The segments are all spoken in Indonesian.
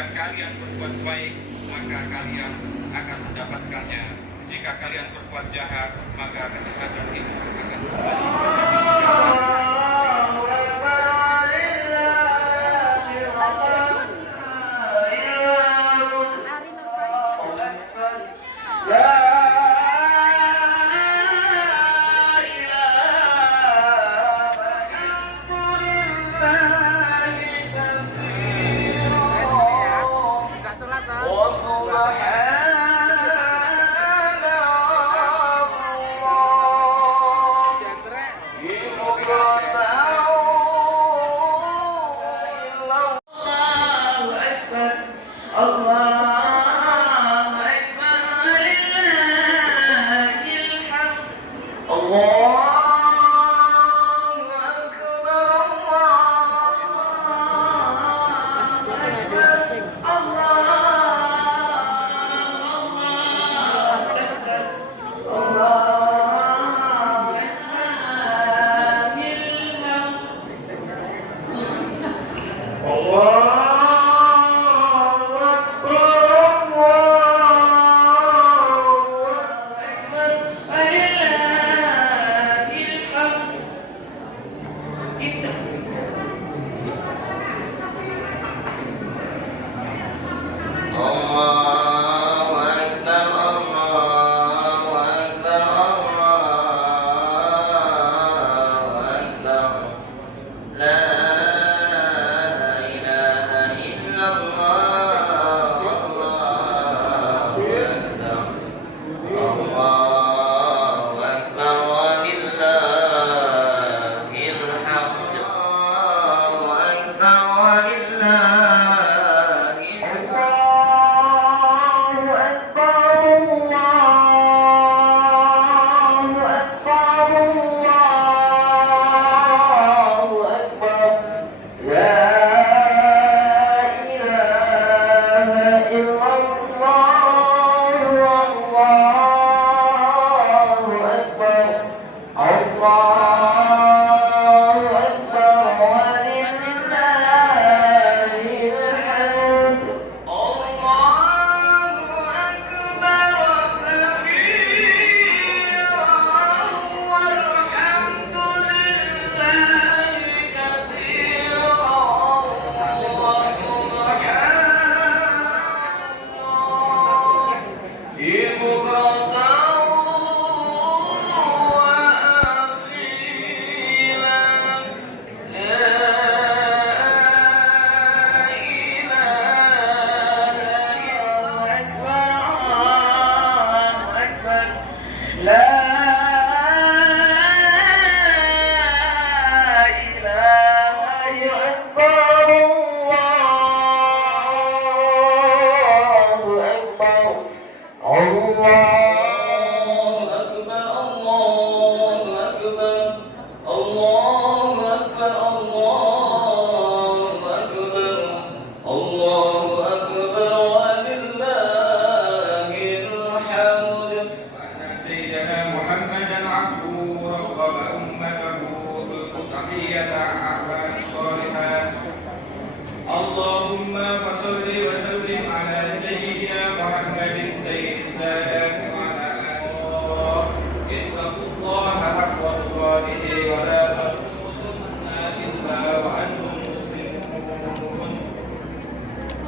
Jika kalian berbuat baik, maka kalian akan mendapatkannya. Jika kalian berbuat jahat, maka kejahatan itu akan kembali.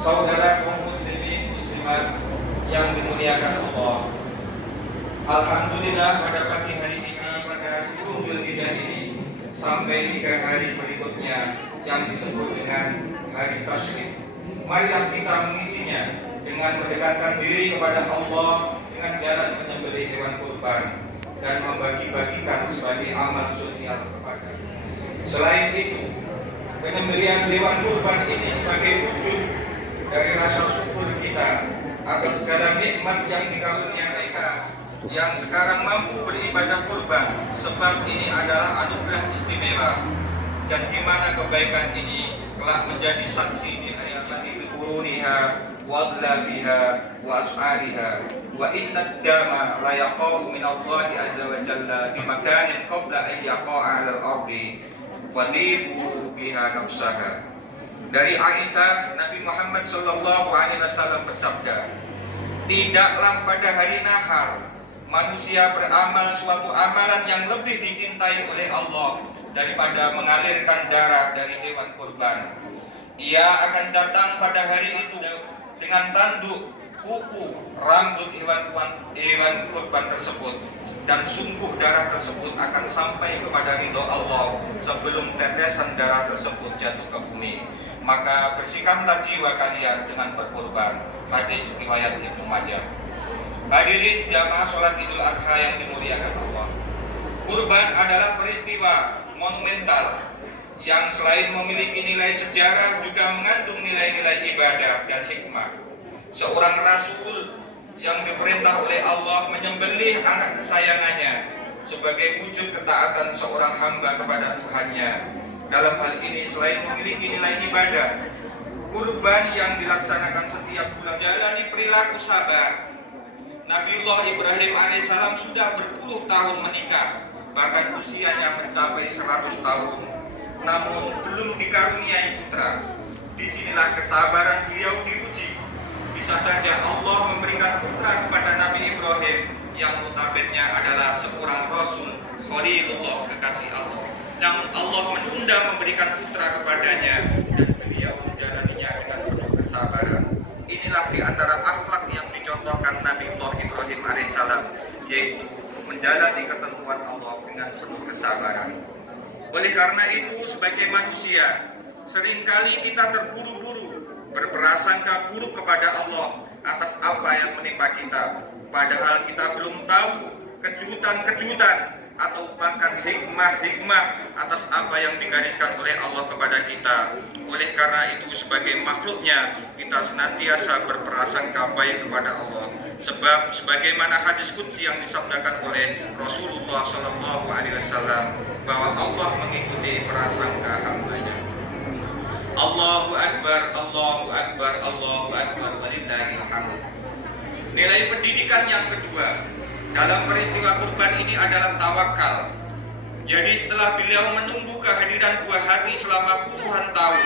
Saudara kaum muslimin muslimat yang dimuliakan Allah, alhamdulillah pada pagi hari ini, pada 10 Dzulhijjah ini sampai 3 hari berikutnya yang disebut dengan hari Tasyrik, marilah kita mengisinya dengan mendekatkan diri kepada Allah dengan jalan menyembelih hewan kurban dan membagi-bagikan sebagai amal sosial kepada. Selain itu, penyembelihan hewan kurban ini sebagai wujud dari rasa syukur kita atas segala nikmat yang dikarunia mereka yang sekarang mampu beribadah kurban, sebab ini adalah anugerah istimewa dan di mana kebaikan ini telah menjadi saksi di hayat lahir quruniha wa adlafiha wa as'ariha wa inna ad-dama la yaqa'u min Allah azza wa jalla bi makanin qabla an yaqa'a 'ala al-ardi wa dhibu biha nafsaha. Dari Aisyah, Nabi Muhammad SAW bersabda, tidaklah pada hari nahar manusia beramal suatu amalan yang lebih dicintai oleh Allah daripada mengalirkan darah dari hewan kurban. Ia akan datang pada hari itu dengan tanduk, kuku, rambut hewan kurban tersebut, dan sungguh darah tersebut akan sampai kepada ridho Allah sebelum tetesan darah tersebut jatuh ke bumi. Maka bersihkanlah jiwa kalian dengan berkurban. Hadis riwayat Ibnu Majah. Hadirin jamaah sholat Idul Adha yang dimuliakan Allah. Kurban adalah peristiwa monumental yang selain memiliki nilai sejarah juga mengandung nilai-nilai ibadah dan hikmah. Seorang rasul yang diperintah oleh Allah menyembelih anak kesayangannya sebagai wujud ketaatan seorang hamba kepada Tuhannya. Dalam hal ini selain memiliki nilai ibadah, kurban yang dilaksanakan setiap bulan jalani perilaku sabar. Nabiullah Ibrahim alaihissalam sudah berpuluh tahun menikah, bahkan usianya mencapai 100 tahun, namun belum dikaruniai putra. Disinilah kesabaran beliau diuji. Bisa saja Allah memberikan putra kepada Nabi Ibrahim yang notabene adalah seorang rasul, Khalilullah, kekasih Allah. Namun Allah menunda memberikan putra kepadanya dan beliau menjalaninya dengan penuh kesabaran. Inilah di antara akhlak yang dicontohkan Nabi Ibrahim alaihissalam, yaitu menjalani ketentuan Allah dengan penuh kesabaran. Oleh karena itu, sebagai manusia, seringkali kita terburu-buru berprasangka buruk kepada Allah atas apa yang menimpa kita, padahal kita belum tahu kejutan-kejutan atau bahkan hikmah-hikmah atas apa yang digariskan oleh Allah kepada kita. Oleh karena itu, sebagai makhluknya, kita senantiasa berprasangka baik kepada Allah. Sebab sebagaimana hadis qudsi yang disabdakan oleh Rasulullah SAW, bahwa Allah mengikuti prasangka hambanya. Allahu Akbar, Allahu Akbar, Allahu Akbar, walillahil hamd. Nilai pendidikan yang kedua dalam peristiwa kurban ini adalah tawakal. Jadi setelah beliau menunggu kehadiran buah hati selama puluhan tahun,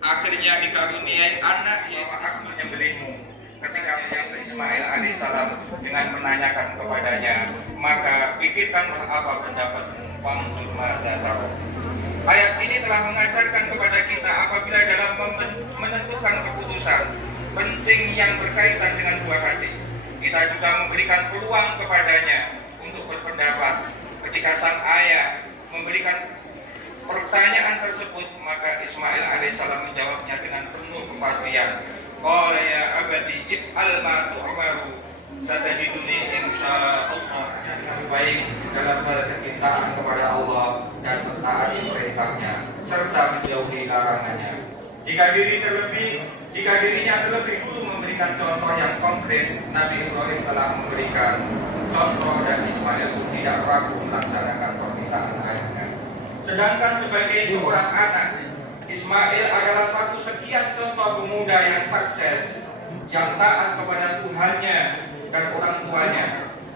akhirnya dikaruniai anak yaitu Ismail menyembelihmu. Ketika melihat Ismail alaihissalam dengan menanyakan kepadanya, maka pikirkanlah apa pendapatmu, fanzur madza tara. Ayat ini telah mengajarkan kepada kita apabila dalam menentukan keputusan penting yang berkaitan dengan buah hati, kita juga memberikan peluang kepadanya untuk berpendapat. Ketika sang ayah memberikan pertanyaan tersebut, maka Ismail alaihissalam menjawabnya dengan penuh kepastian. Qala ya abati if'al ma tu'maru satajiduni insyaallah. Yang baik dalam kecintaan kepada Allah dan mentaati perintahnya serta menjauhi larangannya. Jika dirinya terlebih dulu memberikan contoh yang konkret, Nabi Ibrahim telah memberikan contoh dan Ismail pun tidak ragu melaksanakan permintaan ayahnya. Sedangkan sebagai seorang anak, Ismail adalah satu sekian contoh pemuda yang sukses, yang taat kepada Tuhannya dan orang tuanya.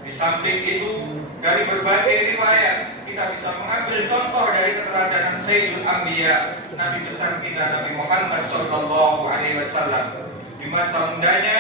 Di samping itu, dari berbagai riwayat kita bisa mengambil contoh dari keteladanan Sayyidul Anbiya, Nabi besar kita Nabi Muhammad SAW. Di masa mudanya,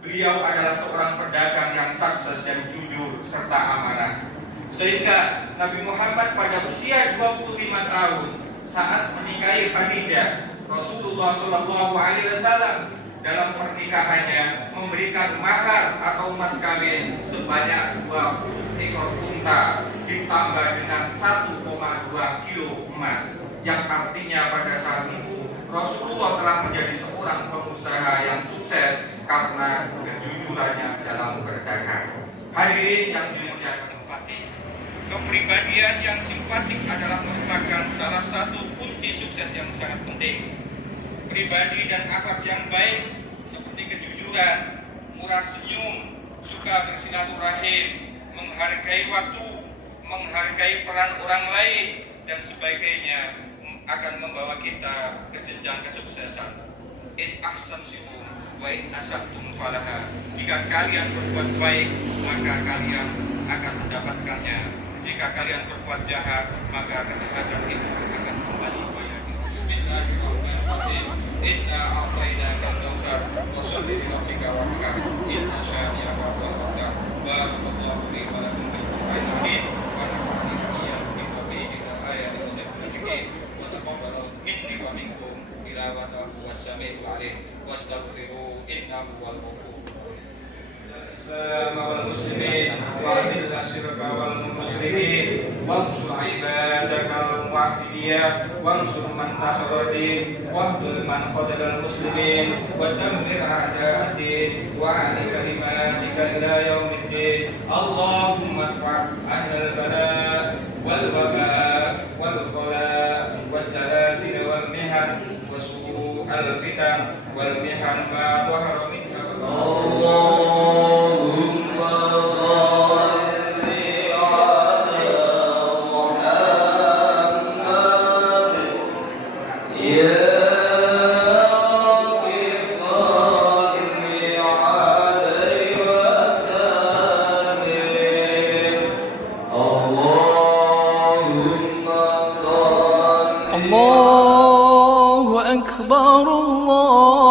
beliau adalah seorang pedagang yang sukses dan jujur serta amanah. Sehingga Nabi Muhammad pada usia 25 tahun saat menikahi Khadijah, Rasulullah SAW dalam pernikahannya memberikan mahar atau mas kawin sebanyak 20 ekor unta ditambah dengan 1,2 kilo emas, yang artinya pada saat itu Rasulullah telah menjadi seorang pengusaha yang sukses karena kejujurannya dalam berdagang. Hadirin yang dimuliakan, simpatik, kepribadian yang simpatik adalah merupakan salah satu kunci sukses yang sangat penting. Pribadi dan akhlak yang baik seperti kejujuran, murah senyum, suka bersilaturahim, menghargai waktu, menghargai peran orang lain dan sebagainya akan membawa kita ke jenjang kesuksesan. In ahsantum wa in asabtum falaha. Jika kalian berbuat baik, maka kalian akan mendapatkannya. Jika kalian berbuat jahat, maka kejahatan itu akan kembali kepada. Bismillahirrahmanirrahim. li rabbika warkab inna syani'aka huwal abtar. Barakallahu li wa lakum fil Qur'anil Karim wa nafa'ani wa iyyakum bima fihi minal ayati wal hikmati wa taqabbal minni wa minkum tilawatahu was-sami'ul 'alim wastaghfiru innahu huwal ghafur. الإسلام والمسلمين وأذل الشرك والمشركين وانصر عبادك الموحدين وانصر من نصر الدين واخذل من خذل المسلمين ودمر أعداء الدين وأعل كلماتك إلى يوم الدين. اللهم ادفع عنا البلاء والوباء والغلاء والزلازل والمحن وسوء الفتن والمحن ما ظهر منها الله أكبر الله